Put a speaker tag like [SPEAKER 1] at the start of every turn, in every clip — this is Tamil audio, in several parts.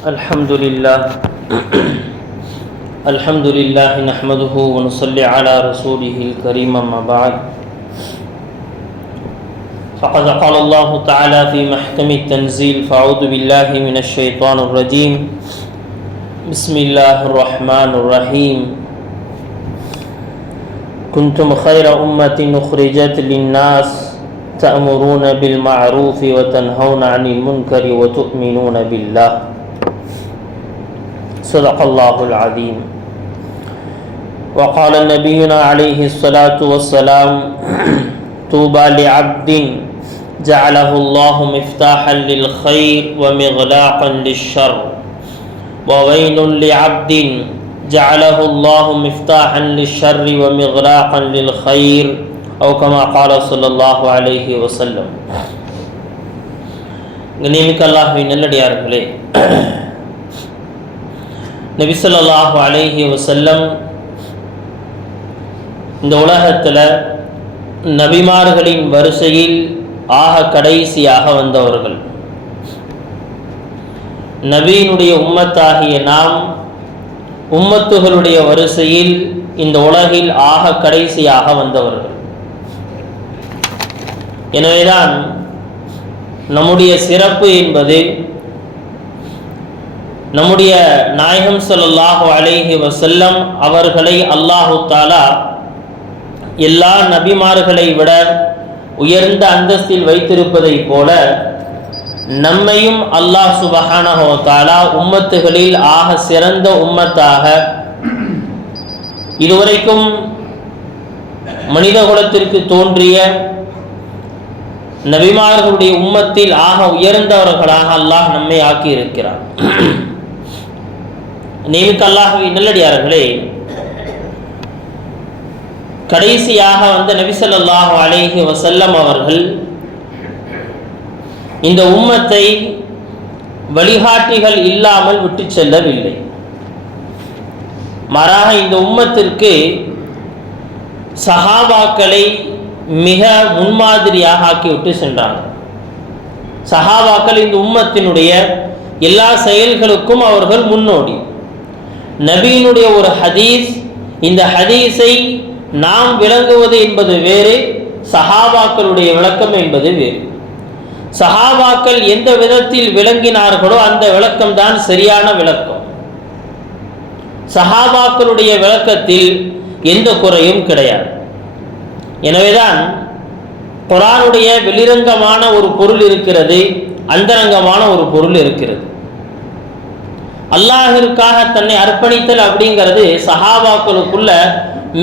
[SPEAKER 1] الحمد لله. الحمد لله نحمده ونصلي على رسوله الكريم أما بعد. فقد قال الله تعالى في محكم التنزيل فأعوذ بالله من الشيطان الرجيم. بسم الله الرحمن الرحيم. كنتم خير أمة أخرجت للناس تأمرون بالمعروف وتنهون عن المنكر وتؤمنون بالله. صدق الله العظيم وقال نبينا عليه الصلاة والسلام طوبى لعبد جعله الله مفتاحا للخير ومغلاقا للشر وويل لعبد جعله الله مفتاحا للشر ومغلاقا للخير أو كما قال صلى الله عليه وسلم கண்ணியமிக்க அல்லாஹுவின் நல்லடியார்களே நபிசல்லாஹு அலேஹி வசல்லம் இந்த உலகத்தில் நபிமார்களின் வரிசையில் ஆக கடைசியாக வந்தவர்கள். நபியினுடைய உம்மத்தாகிய நாம் உம்மத்துகளுடைய வரிசையில் இந்த உலகில் ஆக கடைசியாக வந்தவர்கள். எனவேதான் நம்முடைய சிறப்பு என்பது நம்முடைய நாயகம் சொல்லாஹு அலைஹி வசல்லம் அவர்களை அல்லாஹு தாலா எல்லா நபிமார்களை விட உயர்ந்த அந்தஸ்தில் வைத்திருப்பதைப் போல நம்மையும் அல்லாஹ் சுபஹானஹோ தாலா உம்மத்துகளில் ஆக சிறந்த உம்மத்தாக இதுவரைக்கும் மனித குலத்திற்கு தோன்றிய நபிமார்களுடைய உம்மத்தில் ஆக உயர்ந்தவர்களாக அல்லாஹ் நம்மை ஆக்கி இருக்கிறார் நியமித்த அல்லாஹவி நல்லடியார்களே கடைசியாக வந்த நபிசல்லாஹு அலேஹி வசல்லம் அவர்கள் இந்த உம்மத்தை வழிகாட்டிகள் இல்லாமல் விட்டு செல்லவில்லை. மாறாக இந்த உம்மத்திற்கு சஹாபாக்களை மிக முன்மாதிரியாக ஆக்கிவிட்டு சென்றாங்க சஹாபாக்கள் இந்த உம்மத்தினுடைய எல்லா செயல்களுக்கும் அவர்கள் முன்னோடி. நபியினுடைய ஒரு ஹதீஸ் இந்த ஹதீஸை நாம் விளங்குவது என்பது வேறு சஹாபாக்களுடைய விளக்கம் என்பது வேறு. சஹாபாக்கள் எந்த விதத்தில் விளங்கினார்களோ அந்த விளக்கம் தான் சரியான விளக்கம். சஹாபாக்களுடைய விளக்கத்தில் எந்த குறையும் கிடையாது. எனவேதான் குரானுடைய வெளிரங்கமான ஒரு பொருள் இருக்கிறது அந்தரங்கமான ஒரு பொருள் இருக்கிறது. அல்லாஹிற்காக தன்னை அர்ப்பணித்தல் அப்படிங்கிறது சஹாபாக்களுக்குள்ள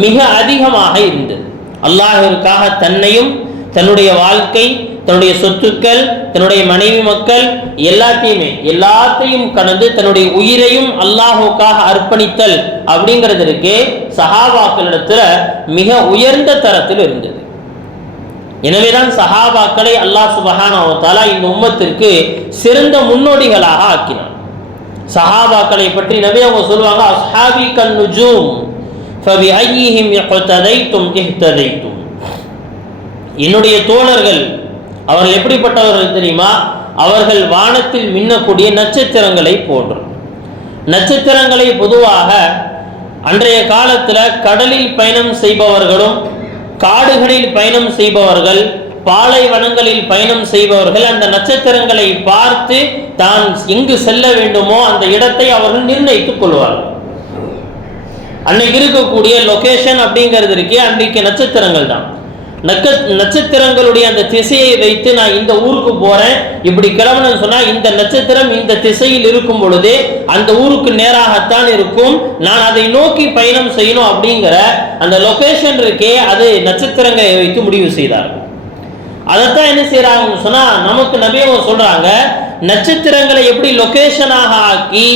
[SPEAKER 1] மிக அதிகமாக இருந்தது. அல்லாஹிற்காக தன்னையும் தன்னுடைய வாழ்க்கை தன்னுடைய சொத்துக்கள் தன்னுடைய மனைவி மக்கள் எல்லாத்தையுமே எல்லாத்தையும் கடந்து தன்னுடைய உயிரையும் அல்லாஹுக்காக அர்ப்பணித்தல் அப்படிங்கிறதுக்கு சஹாபாக்களிடத்துல மிக உயர்ந்த தரத்தில் இருந்தது. எனவேதான் சஹாபாக்களை அல்லாஹ் சுபஹானாவத்தாலா இந்த உம்மத்திற்கு சிறந்த முன்னோடிகளாக ஆக்கினார் சஹாபாக்களை பற்றி நபி அவங்க சொல்லுவாங்க அஸ்ஹாபி கன் ஃபபி ஐயிஹிம் இஹ்ததைத்தும் இஹ்ததைத்தும். என்னுடைய தோழர்கள் அவர்கள் எப்படிப்பட்டவர்கள் தெரியுமா? அவர்கள் வானத்தில் மின்னக்கூடிய நட்சத்திரங்களை போன்று. நட்சத்திரங்களை பொதுவாக அன்றைய காலத்தில் கடலில் பயணம் செய்பவர்களும் காடுகளில் பயணம் செய்பவர்கள் பாலைவனங்களில் பயணம் செய்பவர்கள் அந்த நட்சத்திரங்களை பார்த்து தான் எங்கு செல்ல வேண்டுமோ அந்த இடத்தை அவர்கள் நிர்ணயித்துக் கொள்வார்கள். அன்னைக்கு இருக்கக்கூடிய லொகேஷன் அப்படிங்கிறது இருக்கே அன்றைக்கு நட்சத்திரங்கள் தான். நக்க நட்சத்திரங்களுடைய அந்த திசையை வைத்து நான் இந்த ஊருக்கு போறேன் இப்படி கிளம்பணும்னு சொன்னா இந்த நட்சத்திரம் இந்த திசையில் இருக்கும் பொழுது அந்த ஊருக்கு நேராகத்தான் இருக்கும். நான் அதை நோக்கி பயணம் செய்யணும் அப்படிங்கிற அந்த லொகேஷன் இருக்கே அது நட்சத்திரங்களை வைத்து முடிவு செய்தார்கள். அதைத்தான் என்ன செய்யறாங்கன்னு சொன்னா நமக்கு நபியவங்க சொல்றாங்க நட்சத்திரங்களை எப்படி லொகேஷனாக ஆக்கி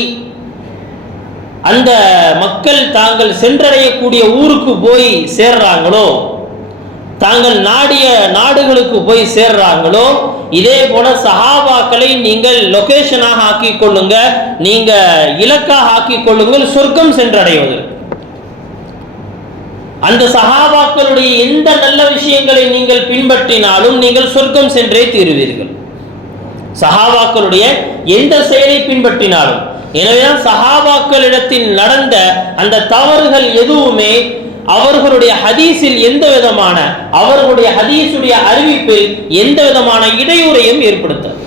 [SPEAKER 1] அந்த மக்கள் தாங்கள் சென்றடையக்கூடிய ஊருக்கு போய் சேர்றாங்களோ தாங்கள் நாடிய நாடுகளுக்கு போய் சேர்றாங்களோ இதே போல சஹாபாக்களை நீங்கள் லொகேஷனாக ஆக்கி கொள்ளுங்க நீங்க இலக்காக ஆக்கி கொள்ளுங்கள் சொர்க்கம் சென்றடைவது அந்த சகாபாக்களுடைய எந்த நல்ல விஷயங்களை நீங்கள் பின்பற்றினாலும் நீங்கள் சொர்க்கம் சென்றே தீருவீர்கள். சஹாபாக்களுடைய எந்த செயலை பின்பற்றினாலும். எனவேதான் சஹாபாக்களிடத்தில் நடந்த அந்த தவறுகள் எதுவுமே அவர்களுடைய ஹதீஸில் எந்த விதமான அவர்களுடைய ஹதீஸுடைய அறிவிப்பில் எந்த விதமான இடையூறையும் ஏற்படுத்தாது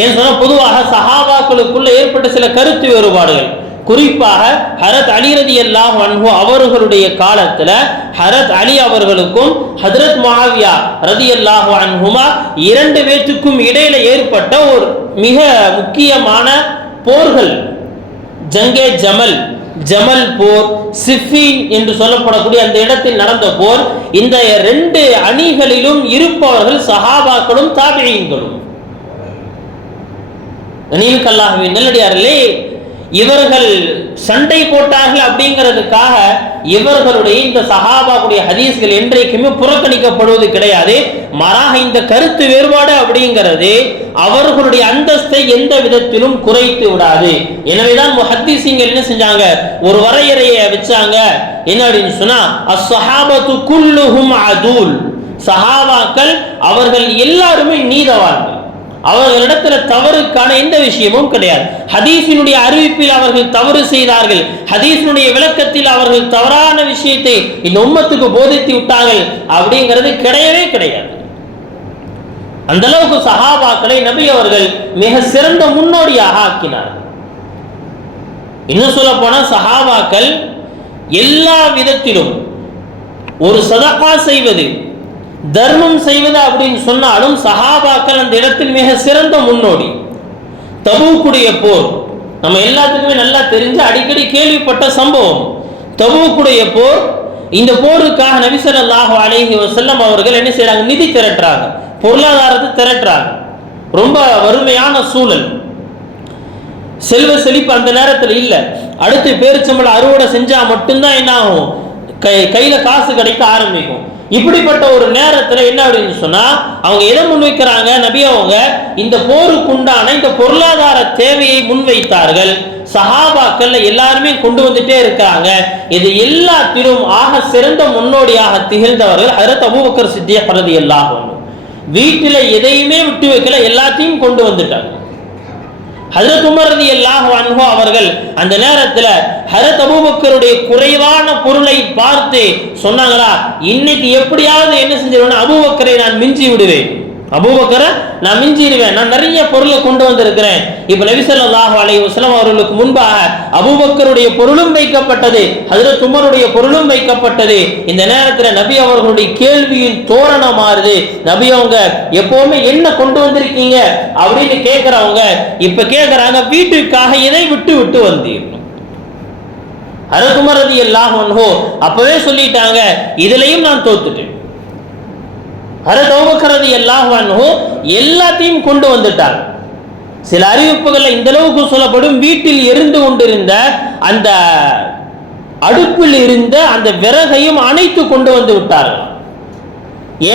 [SPEAKER 1] ஏன் சொன்னால் பொதுவாக சஹாபாக்களுக்குள்ள ஏற்பட்ட சில கருத்து வேறுபாடுகள். குறிப்பாக ஹரத் அலி ரதி அல்லாஹ் அன்ஹு அவர்களுடைய காலத்துல ஹரத் அலி அவர்களுக்கும் ஹதரத் மாவியா ரதி அல்லாஹு அன்ஹுமா இரண்டு பேத்துக்கும் இடையில ஏற்பட்ட ஒரு மிக முக்கியமான போர்கள். ஜங்கே ஜமல் ஜமல் போர் சிஃபின் என்று சொல்லப்படக்கூடிய அந்த இடத்தில் நடந்த போர் இந்த ரெண்டு அணிகளிலும் இருப்பவர்கள் சஹாபாக்களும் தாபியங்களும் கல்லாகவே நல்லடியார்களே இவர்கள் சண்டை போட்டார்கள் அப்படிங்கிறதுக்காக இவர்களுடைய இந்த சஹாபாவுடைய ஹதீஸ்கள் என்றைக்குமே புறக்கணிக்கப்படுவது கிடையாது. மாறாக இந்த கருத்து வேறுபாடு அப்படிங்கிறது அவர்களுடைய அந்தஸ்தை எந்த விதத்திலும் குறைத்து விடாது. எனவேதான் ஹத்தீசிங்க என்ன செஞ்சாங்க? ஒரு வரையறையை வச்சாங்க. என்ன அப்படின்னு சொன்னா அஸ்ஸஹாபத்து குல்லுஹும் அதூல். சஹாபாக்கள் அவர்கள் எல்லாருமே நீதவான்கள். அவர்களிடத்துல தவறுக்கான எந்த விஷயமும் கிடையாது. ஹதீஸினுடைய அறிவிப்பில் அவர்கள் தவறு செய்தார்கள். ஹதீஸினுடைய விளக்கத்தில் அவர்கள் தவறான விஷயத்தை இந்த உம்மத்துக்கு போதித்து விட்டார்கள் அப்படிங்கிறது கிடையவே கிடையாது. அந்த அளவுக்கு சஹாபாக்களை நபி அவர்கள் மிக சிறந்த முன்னோடியாக ஆக்கினார்கள். இன்னும் சொல்ல போனா சஹாபாக்கள் எல்லா விதத்திலும் ஒரு சதகா செய்வது தர்மம் செய்வது அப்படின்னு சொன்னாலும் சஹாபாக்கள் அந்த இடத்தில் மிக சிறந்த முன்னோடி. தபுக்குடைய போர். நம்ம எல்லாத்துக்குமே நல்லா தெரிஞ்சு அடிக்கடி கேள்விப்பட்ட சம்பவம். தபுக்குடைய போர். இந்த போருக்காக நபிசல்லாஹு அலைஹி வசல்லம் அவர்கள் என்ன செய்யறாங்க நிதி திரட்டுறாங்க. பொருளாதாரத்தை திரட்டுறாங்க. ரொம்ப வறுமையான சூழல். செல்வ செழிப்பு அந்த நேரத்தில் இல்லை. அடுத்து பேரிச்சம்பளம் அறுவடை செஞ்சா மட்டும்தான் என்ன ஆகும் கை கையில காசு கிடைக்க ஆரம்பிக்கும். இப்படிப்பட்ட ஒரு நேரத்தில் என்ன அப்படின்னு சொன்னால் அவங்க எதை முன்வைக்கிறாங்க? நபி அவங்க இந்த போருக்கு உண்டான இந்த பொருளாதார தேவையை முன்வைத்தார்கள். சஹாபாக்கள் எல்லாருமே கொண்டு வந்துட்டே இருக்காங்க. இது எல்லாத்திலும் ஆக சிறந்த முன்னோடியாக திகழ்ந்தவர்கள் அதற்கு அபூபக்கர் சித்திய பிரதி எல்லாம் வீட்டில் எதையுமே விட்டு வைக்கல எல்லாத்தையும் கொண்டு வந்துட்டாங்க. ஹசரத் உமர் ரதி அல்லாஹ் அவர்கள் அந்த நேரத்தில் ஹரத் அபூபக்கருடைய குறைவான பொருளை பார்த்து சொன்னாங்களா இன்னைக்கு எப்படியாவது என்ன செஞ்சிருவேன் அபூபக்கரை நான் மிஞ்சி விடுவேன். அபூபக்கரை நான் மிஞ்சிடுவேன். நான் நிறைய பொருளை கொண்டு வந்திருக்கிறேன். இப்ப நபிசல்லாஹ் அலை வஸல்லம் அவர்களுக்கு முன்பாக அபூபக்கருடைய பொருளும் வைக்கப்பட்டது ஹஜரத் உமருடைய பொருளும் வைக்கப்பட்டது. இந்த நேரத்தில் நபி அவர்களுடைய கேள்வியின் தோரணம் மாறுது. நபி அவங்க எப்பவுமே என்ன கொண்டு வந்திருக்கீங்க? அப்படின்னு கேட்கிறவங்க இப்ப கேட்கறாங்க வீட்டுக்காக இதை விட்டு விட்டு வந்தீர்கள்? அரகுமரதி எல்லாம் அப்பவே சொல்லிட்டாங்க இதுலையும் நான் தோத்துட்டேன். ஹரதோபக்கரதி எல்லாம் எல்லாத்தையும் கொண்டு வந்துட்டார். சில அறிவிப்புகள் இந்த அளவுக்கு சொல்லப்படும் வீட்டில் எரிந்து கொண்டிருந்த அந்த அடுப்பில் இருந்த அந்த விறகையும் அணைத்து கொண்டு வந்து விட்டார்கள்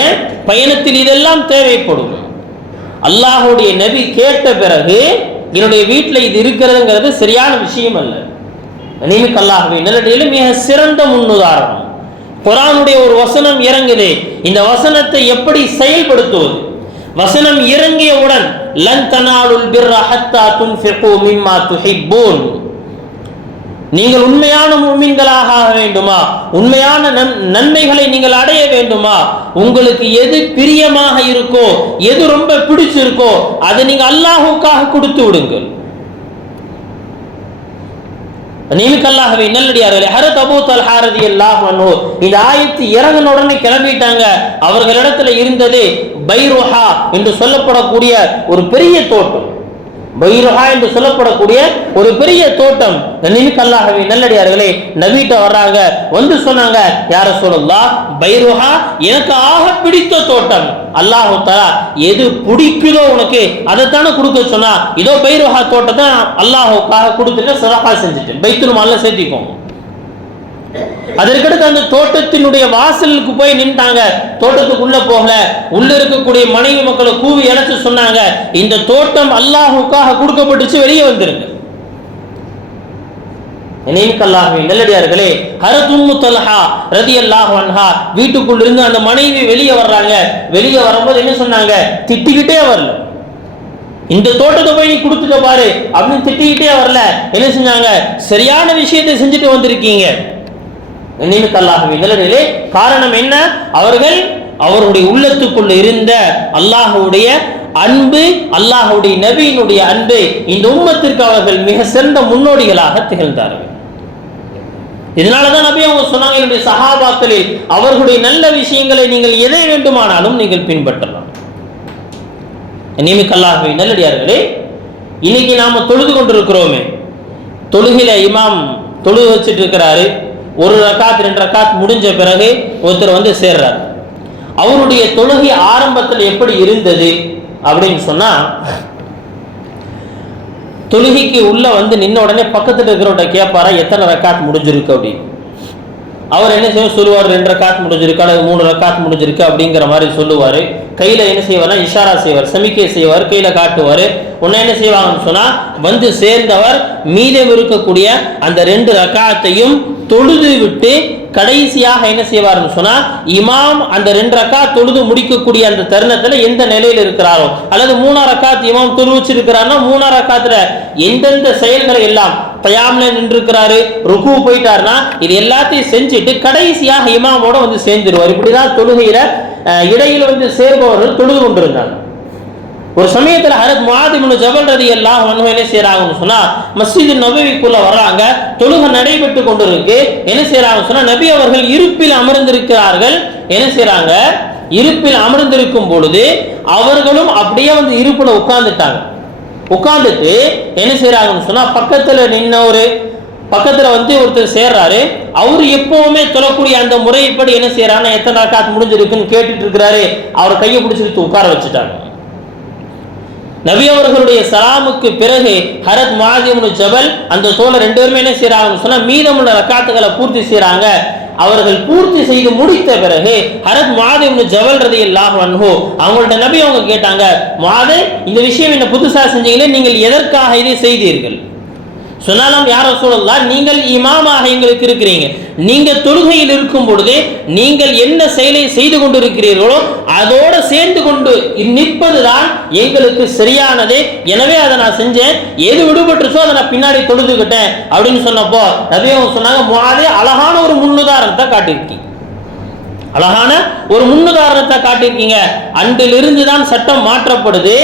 [SPEAKER 1] ஏன்? பயணத்தில் இதெல்லாம் தேவைப்படும். அல்லாஹுடைய நபி கேட்ட பிறகு என்னுடைய வீட்டில் இது இருக்கிறதுங்கிறது சரியான விஷயம் அல்ல. நிமிக் அல்லாஹுவை நிலடியில் மிக சிறந்த முன்னுதாரணம். குரானுடைய ஒரு வசனம் இறங்குது. இந்த வசனத்தை எப்படி செயல்படுத்துவது? வசனம் இறங்கியவுடன் லன் தனாலுல் பிர்ர ஹத்தா துன்ஃபிகு மிம்மா துஹிப்பூன். நீங்கள் உண்மையான முமின்களாக ஆக வேண்டுமா? உண்மையான நன்மைகளை நீங்கள் அடைய வேண்டுமா? உங்களுக்கு எது பிரியமாக இருக்கோ எது ரொம்ப பிடிச்சிருக்கோ அதை நீங்கள் அல்லாஹுக்காக கொடுத்து விடுங்கள். நீமிக்கல்லாகவே நல்லடியார்களே ஹரத் அபு தல்ஹாரதி அல்லாஹ் அன்ஹு. இந்த ஆயத்து இறங்கின உடனே கிளம்பிட்டாங்க. அவர்களிடத்துல இருந்தது பைரோஹா என்று சொல்லப்படக்கூடிய ஒரு பெரிய தோட்டம். பைரஹா என்று சொல்லப்படக்கூடிய ஒரு பெரிய தோட்டம். நிமிக்கல்லாகவே நல்லடியார்களே நவீட்ட வர்றாங்க. வந்து சொன்னாங்க யார சொல்லலாம் பைருஹா எனக்கு ஆக பிடித்த தோட்டம். அல்லாஹு தலா எது பிடிக்குதோ உனக்கு அதைத்தானே கொடுக்க சொன்னா இதோ பைருஹா தோட்டத்தை அல்லாஹுக்காக கொடுத்துட்டு சிறப்பாக செஞ்சுட்டு பைத்துல் அல்ல சேர்த்திக்கோங்க. அதற்கடுத்து அந்த தோட்டத்தினுடைய வாசலுக்கு போய் நின்றாங்க. தோட்டத்துக்குள்ள போகல. உள்ள இருக்கக்கூடிய மனைவி மக்களை கூவி இழைச்சு சொன்னாங்க. இந்த தோட்டம் அல்லாஹுக்காக கொடுக்கப்பட்டுச்சு வெளியே வந்துருங்க நினைவுக்கல்லாகவே நல்லடியார்களே ஹரதும்மு தல்ஹா ரதி அல்லாஹ் அன்ஹா வீட்டுக்குள்ள இருந்து அந்த மனைவி வெளியே வர்றாங்க. வெளியே வரும்போது என்ன சொன்னாங்க? திட்டிக்கிட்டே வரல. இந்த தோட்டத்தை போய் நீ கொடுத்துட்ட பாரு அப்படின்னு திட்டிக்கிட்டே வரல. என்ன செஞ்சாங்க? சரியான விஷயத்தை செஞ்சுட்டு வந்திருக்கீங்க. நியமித்தல்லாகவே நிலநிலே காரணம் என்ன? அவர்கள் அவருடைய உள்ளத்துக்குள்ள இருந்த அல்லாஹுடைய அன்பு அல்லாஹுடைய நபியினுடைய அன்பு இந்த உம்மத்திற்கு அவர்கள் மிக சிறந்த முன்னோடிகளாக திகழ்ந்தார்கள். இதனாலதான் நபி அவங்க சொன்னாங்க என்னுடைய சகாபாக்களில் அவர்களுடைய நல்ல விஷயங்களை நீங்கள் எதை வேண்டுமானாலும் நீங்கள் பின்பற்றலாம். நியமிக்கல்லாகவே நல்லடியார்களே இன்னைக்கு நாம தொழுது கொண்டிருக்கிறோமே. தொழுகில இமாம் தொழுது வச்சுட்டு இருக்கிறாரு ஒரு ரக்காத் ரெண்டு ரக்காத் முடிஞ்ச பிறகு ஒருத்தர் வந்து சேர்றார். அவருடைய தொழுகை ஆரம்பத்தில் எப்படி இருந்தது அப்படின்னு சொன்னா தொழுகைக்கு உள்ள வந்து நின்ன உடனே பக்கத்துல இருக்கிறவட்ட கேட்பாரா எத்தனை ரக்காத் முடிஞ்சிருக்கு அப்படின்னு. அவர் என்ன செய்வார்? சொல்லுவார் ரெண்டு ரக்காத் முடிஞ்சிருக்கு அல்லது மூணு ரக்காத் முடிஞ்சிருக்கு அப்படிங்கிற மாதிரி சொல்லுவார். கையில் என்ன செய்வார்னா இஷாரா செய்வார் சமிக்கை செய்வார் கையில் காட்டுவார். உன்ன என்ன செய்வாங்கன்னு சொன்னால் வந்து சேர்ந்தவர் மீதம் இருக்கக்கூடிய அந்த ரெண்டு ரக்காத்தையும் தொழுது விட்டு கடைசியாக என்ன செய்வார்னு சொன்னா இமாம் அந்த ரெண்டு ரக்கா தொழுது முடிக்கக்கூடிய அந்த தருணத்துல எந்த நிலையில இருக்கிறாரோ அல்லது மூணா ரக்காத் இமாம் தொழு வச்சிருக்கிறாருன்னா மூணா ரக்காத்துல எந்தெந்த செயல்களை எல்லாம் தயாம்ல நின்று இருக்கிறாரு ருக்கு போயிட்டாருன்னா இது எல்லாத்தையும் செஞ்சுட்டு கடைசியாக இமாமோட வந்து சேர்ந்துருவார். இப்படிதான் தொழுகையில இடையில வந்து சேர்பவர்கள் தொழுது கொண்டிருந்தாங்க ஒரு சமயத்துல ஹரத் முஆதிமுனு ஜபல் ரதி எல்லாம் வந்து என்ன செய்யறாங்கன்னு சொன்னா மஸ்ஜிது நபவிக்குள்ள வர்றாங்க தொழுகை நடைபெற்று கொண்டிருக்கு என்ன செய்கிறாங்கன்னு சொன்னா நபி அவர்கள் இருப்பில் அமர்ந்திருக்கிறார்கள் என்ன செய்யறாங்க இருப்பில் அமர்ந்திருக்கும் பொழுது அவர்களும் அப்படியே வந்து இருப்புல உட்கார்ந்துட்டாங்க. உட்காந்துட்டு என்ன செய்யறாங்கன்னு சொன்னா பக்கத்துல நின்ன ஒரு பக்கத்துல வந்து ஒருத்தர் சேர்றாரு அவரு எப்பவுமே தொழக்கூடிய அந்த முறைப்படி என்ன செய்யறாருன்னா எத்தனை ரக்காத் முடிஞ்சிருக்குன்னு கேட்டுட்டு இருக்கிறாரு அவர் கையை பிடிச்சிட்டு உட்கார வச்சுட்டாங்க. நபி அவர்களுடைய சலாமுக்கு பிறகு ஹரத் மாதிமுனு ஜபல் அந்த தோழர் ரெண்டு பேருமே என்ன செய்யறாங்கன்னு சொன்னா மீதமுள்ள ரக்காத்துகளை பூர்த்தி செய்யறாங்க அவர்கள் பூர்த்தி செய்து முடித்த பிறகு ஹரத் மாதிமுனு ஜவல் ரதி அல்லாஹ் அன்ஹு அவங்கள்ட்ட நபி அவங்க கேட்டாங்க மாதே இந்த விஷயம் என்ன புதுசா செஞ்சீங்களே நீங்கள் எதற்காக இதை செய்தீர்கள்? சொன்னாலும் யார சொல்லலாம் நீங்கள் இமாமாக எங்களுக்கு இருக்கிறீங்க. நீங்க தொழுகையில் இருக்கும் பொழுது நீங்கள் என்ன செயலை செய்து கொண்டிருக்கிறீர்களோ அதோட சேர்ந்து கொண்டு நிற்பதுதான் எங்களுக்கு சரியானது. எனவே அதை நான் செஞ்சேன். எது விடுபட்டுச்சோ அதை நான் பின்னாடி தொழுதுகிட்டேன். அப்படின்னு சொன்னப்போ நபியும் சொன்னாங்க முகாதே அழகான ஒரு முன்னுதாரணத்தை காட்டியிருக்கீங்க. அழகான ஒரு முன்னுதாரணத்தை காட்டியிருக்கீங்க. அன்றிலிருந்து தான் சட்டம் மாற்றப்படுது.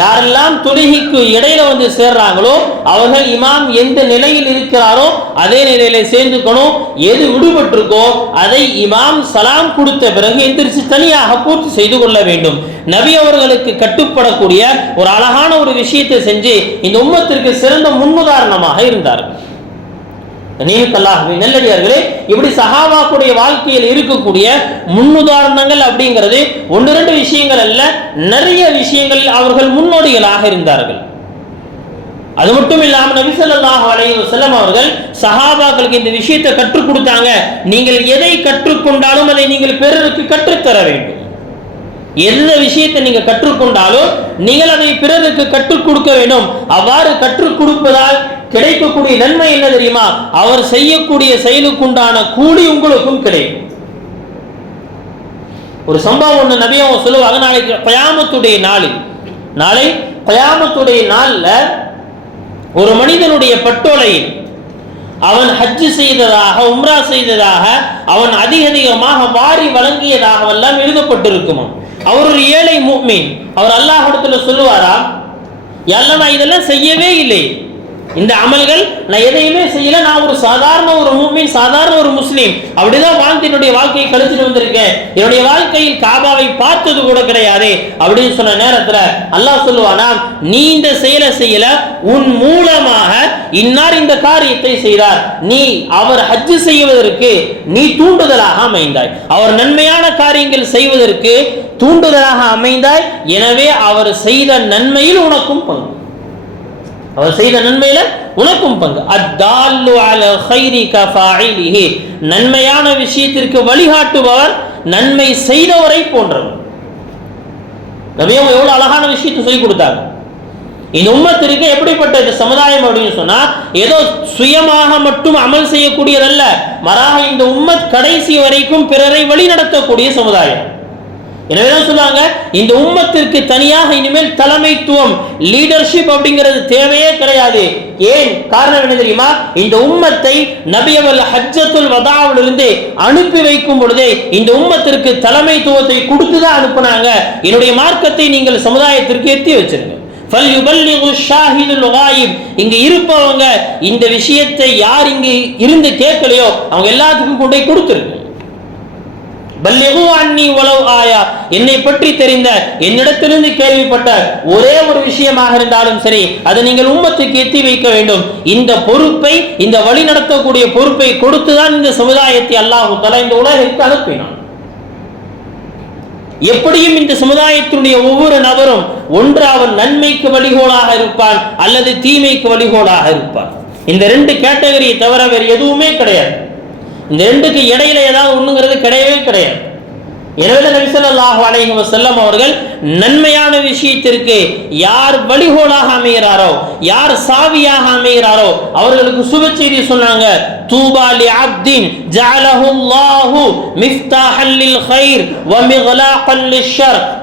[SPEAKER 1] யாரெல்லாம் தொழுகைக்கு இடையில வந்து சேர்றாங்களோ அவர்கள் இமாம் எந்த நிலையில் இருக்கிறாரோ அதே நிலையில சேர்ந்துக்கணும். எது விடுபட்டிருக்கோ அதை இமாம் சலாம் கொடுத்த பிறகு எந்திரிச்சு தனியாக பூர்த்தி செய்து கொள்ள வேண்டும். நபி அவர்களுக்கு கட்டுப்படக்கூடிய ஒரு அழகான ஒரு விஷயத்தை செஞ்சு இந்த உம்மத்திற்கு சிறந்த முன்னுதாரணமாக இருந்தார்கள். நீக்கல்லாகவே. நெல்லடியார்களே இப்படி சஹாபாக்குடைய வாழ்க்கையில் இருக்கக்கூடிய முன்னுதாரணங்கள் அப்படிங்கிறது ஒன்று ரெண்டு விஷயங்கள் அல்ல நிறைய விஷயங்களில் அவர்கள் முன்னோடிகளாக இருந்தார்கள். அது மட்டும் இல்லாமல் நபி ஸல்லல்லாஹு செல்லம் அவர்கள் சஹாபாக்களுக்கு இந்த விஷயத்தை கற்றுக் கொடுத்தாங்க. நீங்கள் எதை கற்றுக்கொண்டாலும் அதை நீங்கள் பிறருக்கு கற்றுத்தர வேண்டும். எந்த விஷயத்தை நீங்க கற்றுக்கொண்டாலும் நீங்கள் அதை பிறருக்கு கற்றுக் கொடுக்க வேண்டும். அவ்வாறு கற்றுக் கொடுப்பதால் கிடைக்கக்கூடிய நன்மை என்ன தெரியுமா? அவர் செய்யக்கூடிய செயலுக்குண்டான கூலி உங்களுக்கும் கிடைக்கும். ஒரு சம்பவம் ஒன்று நபி அவங்க சொல்லுவாங்க நாளைக்கு கயாமத்துடைய நாளில். நாளை கயாமத்துடைய நாள்ல ஒரு மனிதனுடைய பட்டோலையில் அவன் ஹஜ்ஜு செய்ததாக உம்ரா செய்ததாக அவன் அதிக அதிகமாக வாரி வழங்கியதாக எல்லாம் எழுதப்பட்டிருக்குமா அவர் ஒரு ஏழை முக்மீன் அவர் அல்லாஹிடத்துல சொல்லுவாரா எல்லாம் நான் இதெல்லாம் செய்யவே இல்லை. இந்த அமல்கள் நான் எதையுமே செய்யல. நான் ஒரு சாதாரண ஒரு மூமின் சாதாரண ஒரு முஸ்லீம். அப்படிதான் வாழ்ந்து என்னுடைய வாழ்க்கையை கழிச்சுட்டு வந்திருக்கேன். என்னுடைய வாழ்க்கையில் காபாவை பார்த்தது கூட கிடையாது. அப்படின்னு சொன்ன நேரத்துல அல்லாஹ் சொல்லுவானா நீ இந்த செயலை செய்யல. உன் மூலமாக இன்னார் இந்த காரியத்தை செய்தார். நீ அவர் ஹஜ்ஜு செய்வதற்கு நீ தூண்டுதலாக அமைந்தாய். அவர் நன்மையான காரியங்கள் செய்வதற்கு தூண்டுதலாக அமைந்தாய். எனவே அவர் செய்த நன்மையில் உனக்கும் பங்கு. அவர் செய்த நன்மையில உனக்கும் பங்கு. அத்தால்லு அல கைரி கஃபாயிலிஹி நன்மையான விஷயத்திற்கு வழிகாட்டுபவர் நன்மை செய்தவரை போன்றவர். நபியம் எவ்வளவு அழகான விஷயத்தை சொல்லி கொடுத்தாங்க. இந்த உம்மத்திற்கு எப்படிப்பட்ட இந்த சமுதாயம் அப்படின்னு சொன்னா ஏதோ சுயமாக மட்டும் அமல் செய்யக்கூடியதல்ல. மறாக இந்த உம்மத் கடைசி வரைக்கும் பிறரை வழி நடத்தக்கூடிய சமுதாயம். எனவேதான் சொல்லுவாங்க? இந்த உம்மத்திற்கு தனியாக இனிமேல் தலைமைத்துவம் லீடர்ஷிப் அப்படிங்கிறது தேவையே கிடையாது. ஏன்? காரணம் என்ன தெரியுமா? இந்த உம்மத்தை நபியவல் ஹஜ்ஜத்துல் வதாவிலிருந்து அனுப்பி வைக்கும் பொழுதே இந்த உம்மத்திற்கு தலைமைத்துவத்தை கொடுத்து தான் அனுப்புனாங்க. என்னுடைய மார்க்கத்தை நீங்கள் சமுதாயத்திற்கு எத்தி வச்சிருங்க. இங்க இருப்பவங்க இந்த விஷயத்தை யார் இங்கு இருந்து கேட்கலையோ அவங்க எல்லாத்துக்கும் கொண்டு கொடுத்துருங்க. பல்லிகு அன்னி உளவு ஆயா. என்னை பற்றி தெரிந்த என்னிடத்திலிருந்து கேள்விப்பட்ட ஒரே ஒரு விஷயமாக இருந்தாலும் சரி அதை நீங்கள் உம்மத்துக்கு எத்தி வைக்க வேண்டும். இந்த பொறுப்பை இந்த வழி நடத்தக்கூடிய பொறுப்பை கொடுத்துதான் இந்த சமுதாயத்தை அல்லாஹு தலா இந்த உலகிற்கு அனுப்பினான். எப்படியும் இந்த சமுதாயத்தினுடைய ஒவ்வொரு நபரும் ஒன்று அவன் நன்மைக்கு வழிகோலாக இருப்பான் அல்லது தீமைக்கு வழிகோலாக இருப்பான். இந்த ரெண்டு கேட்டகரியை தவிர வேறு எதுவுமே கிடையாது. இந்த ரெண்டுக்கு இடையில ஏதாவது ஒண்ணுங்கிறது கிடையவே கிடையாது. எனவே நபி அலைஹி வசல்லம் அவர்கள் நன்மையான விஷயத்திற்கு யார் வழிகோலாக அமைகிறாரோ யார் சாவியாக அமைகிறாரோ அவர்களுக்கு சுப செய்தி சொன்னாங்க தூபா அப்தின் ஜஅலஹு அல்லாஹு மிஃப்தாஹல் லில்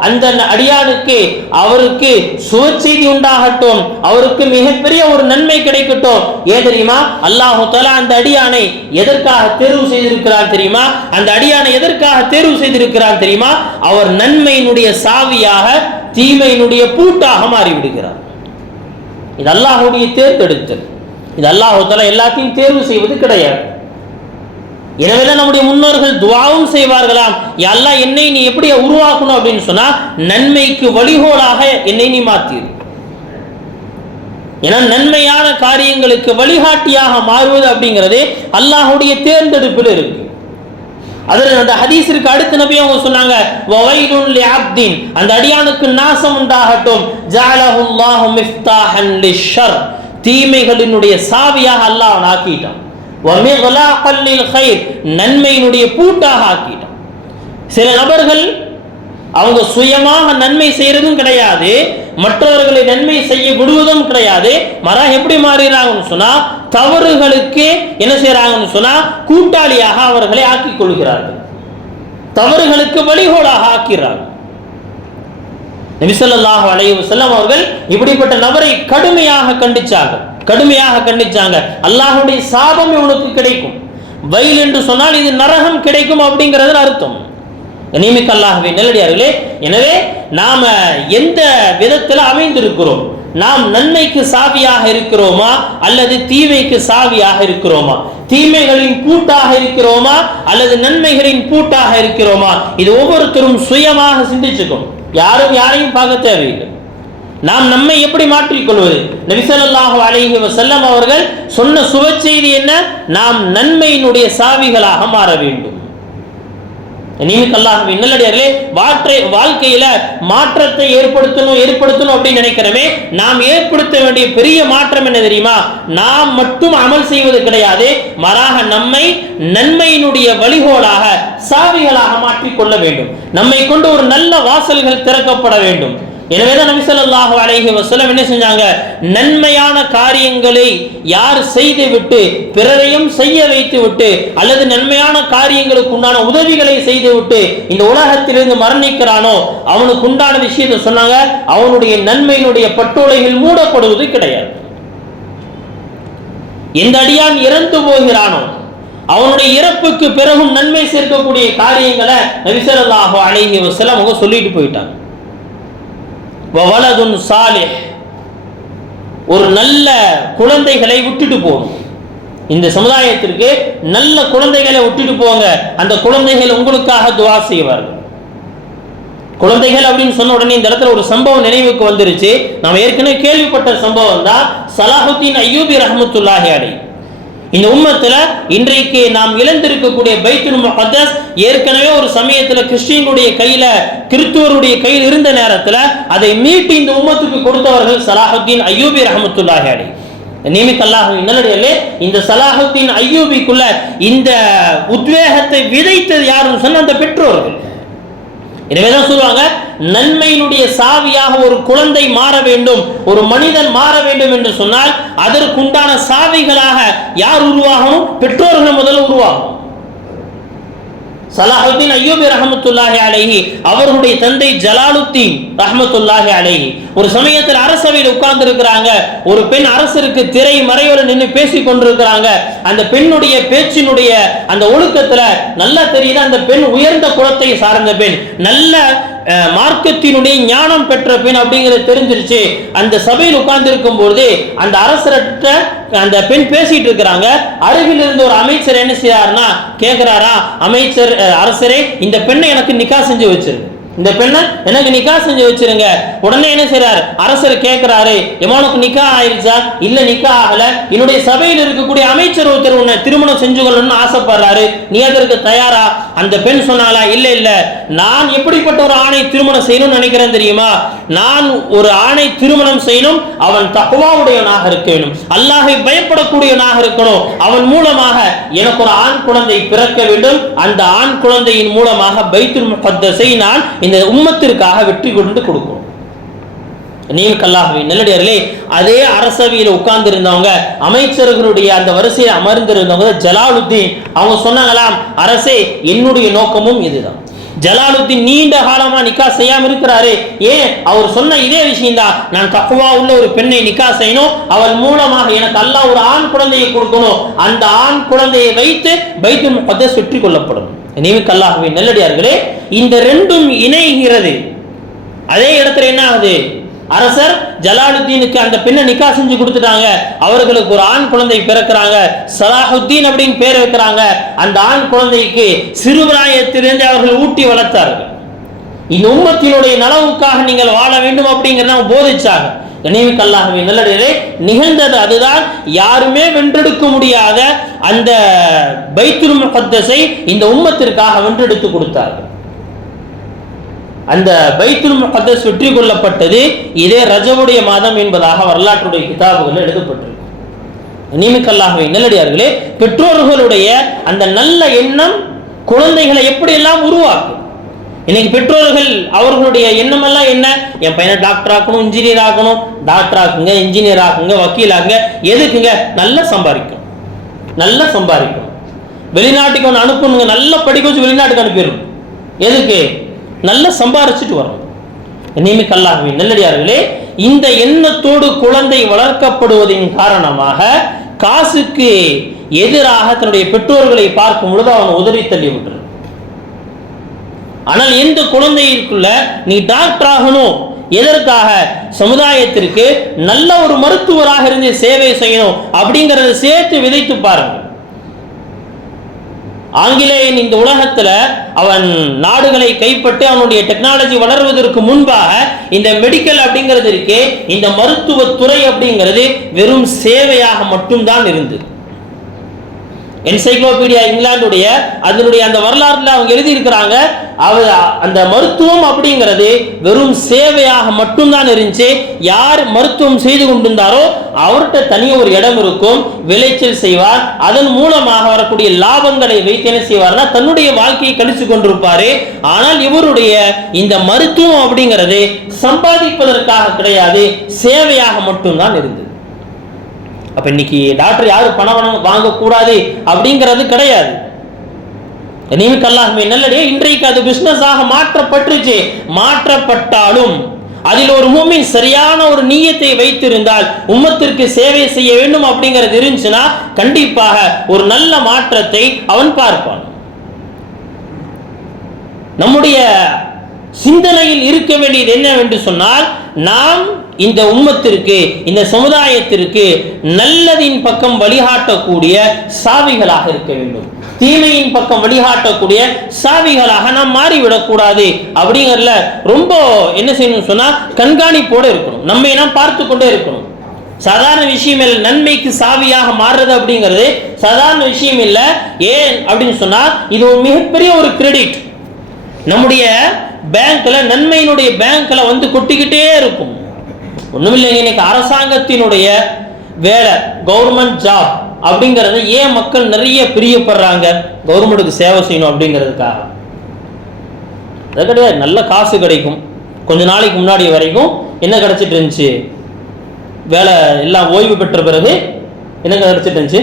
[SPEAKER 1] அந்த அடியானுக்கு அவருக்கு சுப செய்தி உண்டாகட்டும் அவருக்கு மிகப்பெரிய ஒரு நன்மை கிடைக்கட்டும். ஏன் தெரியுமா? அல்லாஹு தலா அந்த அடியானை எதற்காக தேர்வு செய்திருக்கிறார் தெரியுமா? அந்த அடியானை எதற்காக தேர்வு செய்திருக்கிறார் தெரியுமா? அவர் நன்மையினுடைய சாவியாக தீமையினுடைய பூட்டாக மாறிவிடுகிறார். இது அல்லாஹுடைய தேர்ந்தெடுத்தல். இது அல்லாஹு எல்லாத்தையும் தேர்வு செய்வது கிடையாது. எனவேதான் நம்முடைய முன்னோர்கள் துவாவும் செய்வார்களாம். எல்லாம் என்னை நீ எப்படி உருவாக்கணும் அப்படின்னு சொன்னா நன்மைக்கு வழிகோலாக என்னை நீ மாத்திரு. ஏன்னா நன்மையான காரியங்களுக்கு வழிகாட்டியாக மாறுவது அப்படிங்கிறது அல்லாஹுடைய தேர்ந்தெடுப்பில் இருக்கு. அதில் அந்த ஹதீஸிற்கு அடுத்த நபி அவங்க சொன்னாங்க வவைலுன் லிஅப்தின் அந்த அடியானுக்கு நாசம் உண்டாகட்டும். ஜஅலஹுல்லாஹு மிஃப்தாஹன் லிஷர் தீமைகளினுடைய சாவியாக அல்லாஹ் அவன் ஆக்கிட்டான். வமிக்லாகல் லில் நன்மையினுடைய பூட்டாக ஆக்கிட்டான். சில நபர்கள் அவங்க சுயமாக நன்மை செய்யறதும் கிடையாது. மற்றவர்களை நன்மை செய்ய விடுவதும் கிடையாது. மரம் எப்படி மாறுகிறாங்கன்னு சொன்னா தவறுகளுக்கு என்ன செய்யறாங்கன்னு சொன்னா கூட்டாளியாக அவர்களை ஆக்கிக் கொள்கிறார்கள். தவறுகளுக்கு வழிகோலாக ஆக்கிறார்கள் நபிசல்லாஹு அலைஹி செல்லம் அவர்கள் இப்படிப்பட்ட நபரை கடுமையாக கண்டிச்சாங்க. கடுமையாக கண்டிச்சாங்க. அல்லாஹுடைய சாபம் இவனுக்கு கிடைக்கும். வயல் என்று சொன்னால் இது நரகம் கிடைக்கும் அப்படிங்கிறது அர்த்தம். நியமிக்க அல்லாஹ்வே நல்லடியார்களே எனவே நாம எந்த விதத்தில் அமைந்திருக்கிறோம்? நாம் நன்மைக்கு சாவியாக இருக்கிறோமா? அல்லது தீமைக்கு சாவியாக இருக்கிறோமா? தீமைகளின் பூட்டாக இருக்கிறோமா? அல்லது நன்மைகளின் பூட்டாக இருக்கிறோமா? இது ஒவ்வொருத்தரும் சுயமாக சிந்திச்சுக்கும் யாரும் யாரையும் பார்க்க தேவையில்லை. நாம் நம்மை எப்படி மாற்றிக்கொள்வது நபிசல்லாஹு அலைஹி செல்லம் அவர்கள் சொன்ன சுவச்செய்தி என்ன? நாம் நன்மையினுடைய சாவிகளாக மாற வேண்டும். நீமிக்கு அல்லாஹ்வின் நல்லடியார்களே வாற்றை வாழ்க்கையில மாற்றத்தை ஏற்படுத்தணும் ஏற்படுத்தணும் அப்படின்னு நினைக்கிறோமே நாம் ஏற்படுத்த வேண்டிய பெரிய மாற்றம் என்ன தெரியுமா? நாம் மட்டும் அமல் செய்வது கிடையாது மாறாக நம்மை நன்மையினுடைய வழிகோலாக சாவிகளாக மாற்றிக் கொள்ள வேண்டும். நம்மை கொண்டு ஒரு நல்ல வாசல்கள் திறக்கப்பட வேண்டும். எனவேதான் நபி சொல்லாஹு அலைஹி வசலம் என்ன செஞ்சாங்க? நன்மையான காரியங்களை யார் செய்து விட்டு பிறரையும் செய்ய வைத்து விட்டு அல்லது நன்மையான காரியங்களுக்கு உண்டான உதவிகளை செய்து விட்டு இந்த உலகத்திலிருந்து மரணிக்கிறானோ அவனுக்கு உண்டான விஷயத்தை சொன்னாங்க அவனுடைய நன்மையினுடைய பட்டோலைகள் மூடப்படுவது கிடையாது. எந்த அடியான் இறந்து போகிறானோ அவனுடைய இறப்புக்கு பிறகும் நன்மை சேர்க்கக்கூடிய காரியங்களை நபி ஸல்லல்லாஹு அலைஹி அவங்க சொல்லிட்டு போயிட்டாங்க. வலதுன் சாலே ஒரு நல்ல குழந்தைகளை விட்டுட்டு போகணும். இந்த சமுதாயத்திற்கு நல்ல குழந்தைகளை விட்டுட்டு போங்க. அந்த குழந்தைகள் உங்களுக்காக துவா செய்வார்கள். குழந்தைகள் அப்படின்னு சொன்ன உடனே இந்த இடத்துல ஒரு சம்பவம் நினைவுக்கு வந்துருச்சு. நாம் ஏற்கனவே கேள்விப்பட்ட சம்பவம் தான் சலாஹுத்தீன் ஐயூபி ரஹமத்துல்லாஹி அலை இந்த உம்மத்துல இன்றைக்கு நாம் இழந்திருக்கக்கூடிய பைத்துல் முகத்தஸ் ஏற்கனவே ஒரு சமயத்துல கிறிஸ்டியனுடைய கையில கிறிஸ்துவருடைய கையில் இருந்த நேரத்துல அதை மீட்டு இந்த உம்மத்துக்கு கொடுத்தவர்கள் சலாஹுத்தீன் ஐயூபி ரஹமத்துல்லாஹி அலை நியமித் அல்லாஹுவின் இந்த சலாஹுத்தீன் ஐயூபிக்குள்ள இந்த உத்வேகத்தை விதைத்தது யாருன்னு சொன்ன அந்த பெற்றோர்கள். எனவேதான் சொல்லுவாங்க நன்மையினுடைய சாவியாக ஒரு குழந்தை மாற வேண்டும் ஒரு மனிதன் மாற வேண்டும் என்று சொன்னால் அதற்குண்டான சாவிகளாக யார் உருவாகணும்? பெற்றோர்கள் முதல்ல உருவாகும். சலாஹுத்தீன் ஐயோபி ரஹமத்துல்லாஹி அலைஹி அவர்களுடைய தந்தை ஜலாலுத்தீன் ரஹமத்துல்லாஹி அலைஹி. ஒரு சமயத்தில் அரசவையில் உட்கார்ந்து இருக்கிறாங்க ஒரு பெண் அரசருக்கு திரை மறையோடு நின்று பேசி கொண்டிருக்கிறாங்க. அந்த பெண்ணுடைய பேச்சினுடைய அந்த ஒழுக்கத்துல நல்லா தெரியுது அந்த பெண் உயர்ந்த குலத்தை சார்ந்த பெண். நல்ல மார்க்கத்தினுடைய ஞானம் பெற்ற பெண் அப்படிங்கிறது தெரிஞ்சிருச்சு. அந்த சபையில் உட்கார்ந்து இருக்கும் பொழுது அந்த அரசர்கிட்ட அந்த பெண் பேசிட்டு இருக்கிறாங்க. அருகில் இருந்த ஒரு அமைச்சர் என்ன செய்யறாருன்னா கேட்கிறாரா அமைச்சர் அரசரே இந்த பெண்ணை எனக்கு நிக்கா செஞ்சு வச்சு இந்த பெண்ணை எனக்கு நிக்கா செஞ்சு வச்சிருங்க. உடனே என்ன செய்யறார் அரசர் கேட்கிறாரு எமானுக்கு நிக்கா ஆயிருச்சா? இல்ல நிக்கா ஆகல. என்னுடைய சபையில் இருக்கக்கூடிய அமைச்சர் ஒருத்தர் உன்னை திருமணம் செஞ்சு கொள்ளணும்னு ஆசைப்படுறாரு. நீ அதற்கு தயாரா? அந்த பெண் சொன்னாலா இல்லை இல்ல நான் எப்படிப்பட்ட ஒரு ஆணை திருமணம் செய்யணும்னு நினைக்கிறேன் தெரியுமா? நான் ஒரு ஆணை திருமணம் செய்யணும் அவன் தப்புவாவுடையவனாக இருக்க வேண்டும். அல்லாஹை பயப்படக்கூடியவனாக இருக்கணும். அவன் மூலமாக எனக்கு ஒரு ஆண் குழந்தை பிறக்க வேண்டும். அந்த ஆண் குழந்தையின் மூலமாக பைத்துல் முகத்தஸை நான் இந்த உம்மத்திற்காக வெற்றி கொண்டு கொடுக்கணும். நீல் கல்லாகவே நல்லடியார்களே அதே அரசவையில் உட்கார்ந்து இருந்தவங்க அமைச்சர்களுடைய அந்த வரிசையில் அமர்ந்திருந்தவங்க ஜலாலுத்தீன். அவங்க சொன்னாங்களாம் அரசே என்னுடைய நோக்கமும் இதுதான். ஜலாலுத்தீன் நீண்ட காலமா நிக்கா செய்யாம இருக்கிறாரு. ஏன்? அவர் சொன்ன இதே விஷயம்தான். நான் தக்குவா உள்ள ஒரு பெண்ணை நிக்கா செய்யணும். அவள் மூலமாக எனக்கு அல்லாஹ் ஒரு ஆண் குழந்தையை கொடுக்கணும். அந்த ஆண் குழந்தையை வைத்து பைத்துல் முகத்தஸ் சுற்றி கொள்ளப்படும் நீவுக்கு அல்லாஹ்வே நல்லடியார்களே இந்த ரெண்டும் இணைகிறது. அதே இடத்துல என்ன ஆகுது? அரசர் ஜலாலுத்தீனுக்கு அந்த பெண்ணை நிக்கா செஞ்சு கொடுத்துட்டாங்க. அவர்களுக்கு ஒரு ஆண் குழந்தை பிறக்கிறாங்க. சலாஹுத்தீன் அப்படின்னு பேர் வைக்கிறாங்க. அந்த ஆண் குழந்தைக்கு சிறுபிராயத்திலிருந்து அவர்கள் ஊட்டி வளர்த்தார்கள். இந்த உம்மத்தினுடைய நலவுக்காக நீங்கள் வாழ வேண்டும் அப்படிங்கிறத போதிச்சாங்க. கண்ணியமிக்க அல்லாஹ்வே நல்லடிலே நிகழ்ந்தது அதுதான். யாருமே வென்றெடுக்க முடியாத அந்த பைத்துல் முகத்தஸை இந்த உம்மத்திற்காக வென்றெடுத்து கொடுத்தார்கள். அந்த பைத்துல் முகத்தஸ் வெற்றி கொள்ளப்பட்டது இதே ரஜவுடைய மாதம் என்பதாக வரலாற்றுடைய கிதாபுகள் எழுதப்பட்டிருக்கு. நியமிக்கல்லாகவே நல்லடியார்களே பெற்றோர்களுடைய அந்த நல்ல எண்ணம் குழந்தைகளை எப்படியெல்லாம் உருவாக்கும்? இன்னைக்கு பெற்றோர்கள் அவர்களுடைய எண்ணம் எல்லாம் என்ன? என் பையனை டாக்டர் ஆக்கணும் இன்ஜினியர் ஆகணும் டாக்டர் ஆக்குங்க இன்ஜினியர் ஆக்குங்க வக்கீல் ஆகுங்க எதுக்குங்க? நல்லா சம்பாதிக்கும் நல்லா சம்பாதிக்கும் வெளிநாட்டுக்கு ஒன்று அனுப்பணுங்க. நல்லா படிக்க வச்சு வெளிநாட்டுக்கு அனுப்பிடணும். எதுக்கு? நல்லா சம்பாரிச்சிட்டு வரணும் நியமிக்க அல்லாஹ்வே நல்லடியார்களே இந்த எண்ணத்தோடு குழந்தை வளர்க்கப்படுவதின் காரணமாக காசுக்கு எதிராக தன்னுடைய பெற்றோர்களை பார்க்கும் பொழுது அவன் உதறி தள்ளி விட்டுரு ஆனால் எந்த குழந்தைக்குள்ள நீ டாக்டர் ஆகணும் எதற்காக? சமுதாயத்திற்கு நல்ல ஒரு மருத்துவராக இருந்து சேவை செய்யணும் அப்படிங்கறத சேர்த்து விதைத்து பாருங்க ஆங்கிலேயன் இந்த உலகத்துல அவன் நாடுகளை கைப்பற்றி அவனுடைய டெக்னாலஜி வளர்வதற்கு முன்பாக இந்த மெடிக்கல் அப்படிங்கிறது இருக்கே இந்த மருத்துவத்துறை அப்படிங்கிறது வெறும் சேவையாக மட்டும்தான் இருந்தது. என்சைக்ளோபீடியா இங்கிலாந்துடைய அதனுடைய அந்த வரலாறுல அவங்க எழுதி இருக்கிறாங்க அவர் அந்த மருத்துவம் அப்படிங்கிறது வெறும் சேவையாக மட்டும்தான் இருந்துச்சு. யார் மருத்துவம் செய்து கொண்டிருந்தாரோ அவர்கிட்ட தனியாக ஒரு இடம் இருக்கும். விளைச்சல் செய்வார். அதன் மூலமாக வரக்கூடிய லாபங்களை வைத்து என்ன செய்வார்னா தன்னுடைய வாழ்க்கையை கழிச்சு கொண்டிருப்பாரு. ஆனால் இவருடைய இந்த மருத்துவம் அப்படிங்கிறது சம்பாதிப்பதற்காக கிடையாது. சேவையாக மட்டும்தான் இருந்தது. அப்ப இன்னைக்கு டாக்டர் யாரும் பணம் வாங்கக்கூடாது அப்படிங்கிறது கிடையாது. நீவுக்கு அல்லாஹுமே நல்லடியே இன்றைக்கு அது பிஸ்னஸாக மாற்றப்பட்டுருச்சு. மாற்றப்பட்டாலும் அதில் ஒரு மூமின் சரியான ஒரு நீயத்தை வைத்திருந்தால் உம்மத்திற்கு சேவை செய்ய வேண்டும் அப்படிங்கிறது இருந்துச்சுன்னா கண்டிப்பாக ஒரு நல்ல மாற்றத்தை அவன் பார்ப்பான். நம்முடைய சிந்தனையில் இருக்க வேண்டியது என்னவென்று சொன்னால் நாம் இந்த உம்மத்திற்கு இந்த சமுதாயத்திற்கு நல்லதின் பக்கம் வழிகாட்டக்கூடிய சாவிகளாக இருக்க வேண்டும். தீமையின் பக்கம் வழிகாட்டக்கூடிய சாவிகளாக நாம் மாறிவிடக்கூடாது அப்படிங்கிறதுல ரொம்ப என்ன செய்யணும் சொன்னா கண்காணிப்போடு இருக்கணும். நம்மை நாம் பார்த்து கொண்டே இருக்கணும். சாதாரண விஷயம் இல்லை நன்மைக்கு சாவியாக மாறுறது அப்படிங்கிறது சாதாரண விஷயம் இல்லை. ஏன் அப்படின்னு சொன்னா இது ஒரு மிகப்பெரிய ஒரு கிரெடிட் நம்முடைய பேங்க்ல நன்மையினுடைய பேங்க்ல வந்து கொட்டிக்கிட்டே இருக்கும். ஒண்ணுமில்லைங்க இன்னைக்கு அரசாங்கத்தினுடைய வேலை கவர்மெண்ட் ஜாப் அப்படிங்கறத ஏன் மக்கள் நிறைய பிரியப்படுறாங்க? கவர்மெண்ட்டுக்கு சேவை செய்யணும் அப்படிங்கிறதுக்காக. அது கிடையாது நல்ல காசு கிடைக்கும். கொஞ்ச நாளைக்கு முன்னாடி வரைக்கும் என்ன கிடைச்சிட்டு இருந்துச்சு? வேலை எல்லாம் ஓய்வு பெற்ற பிறகு என்ன கிடைச்சிட்டு இருந்துச்சு?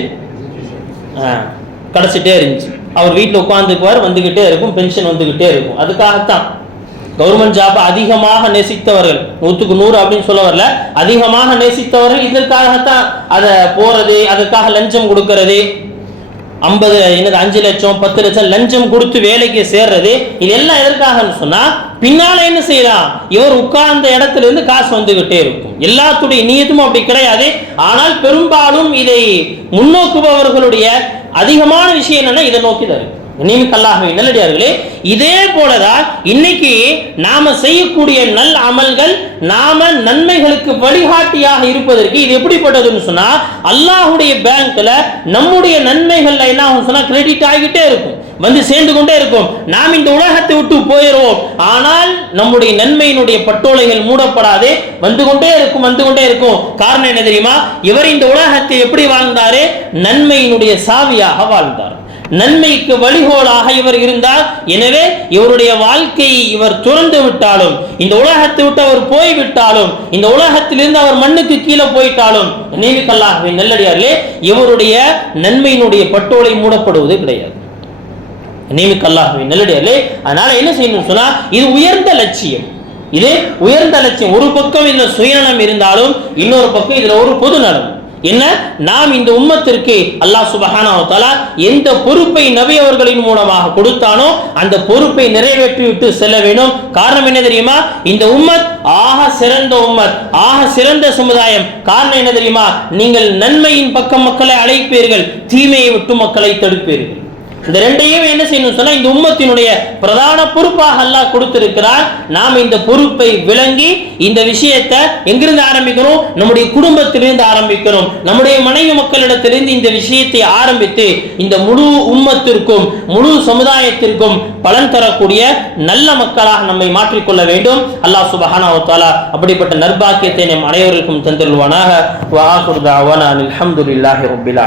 [SPEAKER 1] கிடச்சிட்டே இருந்துச்சு. அவர் வீட்டில் உட்காந்துக்குவார் வந்துக்கிட்டே இருக்கும் பென்ஷன் வந்துக்கிட்டே இருக்கும். அதுக்காகத்தான். கவர்மெண்ட் ஜாப் அதிகமாக நேசித்தவர்கள். நூற்றுக்கு நூறு அப்படின்னு சொல்ல வரல. அதிகமாக நேசித்தவர்கள் இதற்காகத்தான் அதை போகிறது அதுக்காக லஞ்சம் கொடுக்கறது. ஐம்பது என்னது அஞ்சு லட்சம் பத்து லட்சம் லஞ்சம் கொடுத்து வேலைக்கு சேர்றது இது எல்லாம் எதற்காகன்னு சொன்னால் பின்னால் என்ன செய்யலாம்? இவர் உட்கார்ந்த இடத்துல இருந்து காசு வந்துகிட்டே இருக்கும். எல்லாத்துடைய நீயத்தும் அப்படி கிடையாது. ஆனால் பெரும்பாலும் இதை முன்னோக்குபவர்களுடைய அதிகமான விஷயம் என்னன்னா இதை நோக்கி தான் இருக்கு. நியமிக்கல்லாகவே நல்லடியார்களே இதே போலதான் இன்னைக்கு நாம செய்யக்கூடிய நல் அமல்கள் நாம நன்மைகளுக்கு வழிகாட்டியாக இருப்பதற்கு இது எப்படிப்பட்டதுன்னு சொன்னா அல்லாஹுடைய பேங்க்ல நம்முடைய நன்மைகள்ல என்ன ஆகும் சொன்னா கிரெடிட் ஆகிட்டே இருக்கும். வந்து சேர்ந்து கொண்டே இருக்கும். நாம் இந்த உலகத்தை விட்டு போயிடுவோம். ஆனால் நம்முடைய நன்மையினுடைய பட்டோலைகள் மூடப்படாதே வந்து கொண்டே இருக்கும் வந்து கொண்டே இருக்கும். காரணம் என்ன தெரியுமா? இவர் இந்த உலகத்தை எப்படி வாழ்ந்தாரு? நன்மையினுடைய சாவியாக வாழ்ந்தார். நன்மைக்கு வழிகோலாக இவர் இருந்தார். எனவே இவருடைய வாழ்க்கையை இவர் துறந்து விட்டாலும் இந்த உலகத்தை விட்டு அவர் போய்விட்டாலும் இந்த உலகத்திலிருந்து அவர் மண்ணுக்கு கீழே போயிட்டாலும் நினைவுக்கல்லாகவே நல்லடியார்களே இவருடைய நன்மையினுடைய பட்டோலை மூடப்படுவது கிடையாது. நியமிக்கல்லாகவே நல்லடியார்களே அதனால என்ன செய்யணும் சொன்னா இது உயர்ந்த லட்சியம். இது உயர்ந்த லட்சியம். ஒரு பக்கம் இந்த சுயநலம் இருந்தாலும் இன்னொரு பக்கம் இதுல ஒரு பொது நலம். என்ன? நாம் இந்த உம்மத்திற்கு அல்லாஹ் சுபஹானா எந்த பொறுப்பை நபி அவர்களின் மூலமாக கொடுத்தானோ அந்த பொறுப்பை நிறைவேற்றி விட்டு செல்ல வேண்டும். காரணம் என்ன தெரியுமா? இந்த உம்மத் ஆக சிறந்த உம்மத் ஆக சிறந்த சமுதாயம். காரணம் என்ன தெரியுமா? நீங்கள் நன்மையின் பக்கம் மக்களை அழைப்பீர்கள் தீமையை விட்டு மக்களை தடுப்பீர்கள். இந்த ரெண்டையும் என்ன செய்யணும் சொன்னா இந்த உம்மத்தினுடைய பிரதான பொறுப்பாக அல்லாஹ் கொடுத்திருக்கிறார் நாம் இந்த பொறுப்பை விளங்கி இந்த விஷயத்தை எங்கிருந்து ஆரம்பிக்கணும்? நம்முடைய குடும்பத்திலிருந்து ஆரம்பிக்கணும். நம்முடைய மனைவி மக்களிடத்திலிருந்து இந்த விஷயத்தை ஆரம்பித்து இந்த முழு உம்மத்திற்கும் முழு சமுதாயத்திற்கும் பலன் தரக்கூடிய நல்ல மக்களாக நம்மை மாற்றிக்கொள்ள வேண்டும். அல்லாஹ் சுபஹானா அப்படிப்பட்ட நர்பாக்கியத்தை நம் அனைவருக்கும் தந்துள்வானாக வஆகுரு தஅவானா அல்ஹம்துலில்லாஹி ரப்பில்